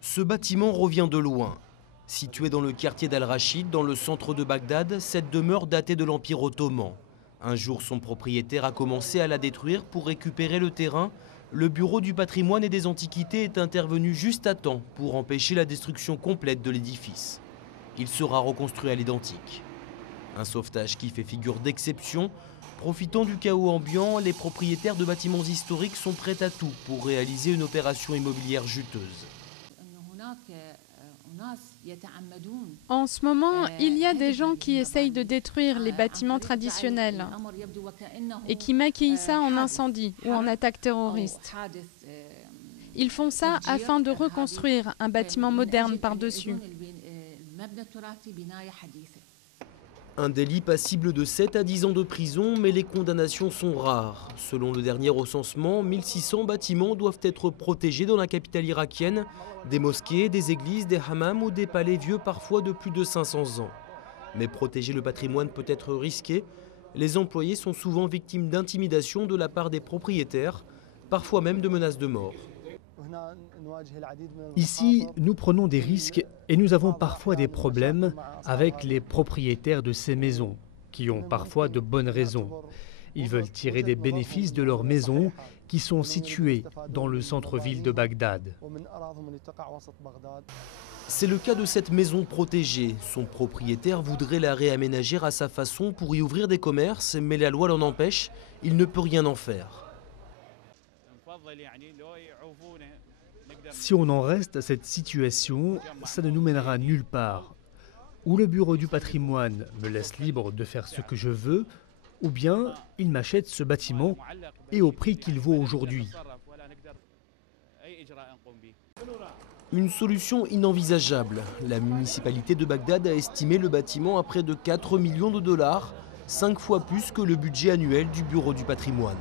Ce bâtiment revient de loin. Situé dans le quartier d'Al-Rachid, dans le centre de Bagdad, cette demeure datait de l'Empire ottoman. Un jour, son propriétaire a commencé à la détruire pour récupérer le terrain. Le bureau du patrimoine et des antiquités est intervenu juste à temps pour empêcher la destruction complète de l'édifice. Il sera reconstruit à l'identique. Un sauvetage qui fait figure d'exception. Profitant du chaos ambiant, les propriétaires de bâtiments historiques sont prêts à tout pour réaliser une opération immobilière juteuse. En ce moment, il y a des gens qui essayent de détruire les bâtiments traditionnels et qui maquillent ça en incendie ou en attaque terroriste. Ils font ça afin de reconstruire un bâtiment moderne par-dessus. Un délit passible de 7 à 10 ans de prison, mais les condamnations sont rares. Selon le dernier recensement, 1600 bâtiments doivent être protégés dans la capitale irakienne. Des mosquées, des églises, des hammams ou des palais vieux parfois de plus de 500 ans. Mais protéger le patrimoine peut être risqué. Les employés sont souvent victimes d'intimidation de la part des propriétaires, parfois même de menaces de mort. Ici, nous prenons des risques et nous avons parfois des problèmes avec les propriétaires de ces maisons, qui ont parfois de bonnes raisons. Ils veulent tirer des bénéfices de leurs maisons qui sont situées dans le centre-ville de Bagdad. C'est le cas de cette maison protégée. Son propriétaire voudrait la réaménager à sa façon pour y ouvrir des commerces, mais la loi l'en empêche. Il ne peut rien en faire. Si on en reste à cette situation, ça ne nous mènera nulle part. Ou le bureau du patrimoine me laisse libre de faire ce que je veux, ou bien il m'achète ce bâtiment et au prix qu'il vaut aujourd'hui. Une solution inenvisageable. La municipalité de Bagdad a estimé le bâtiment à près de 4 millions de dollars, 5 fois plus que le budget annuel du bureau du patrimoine.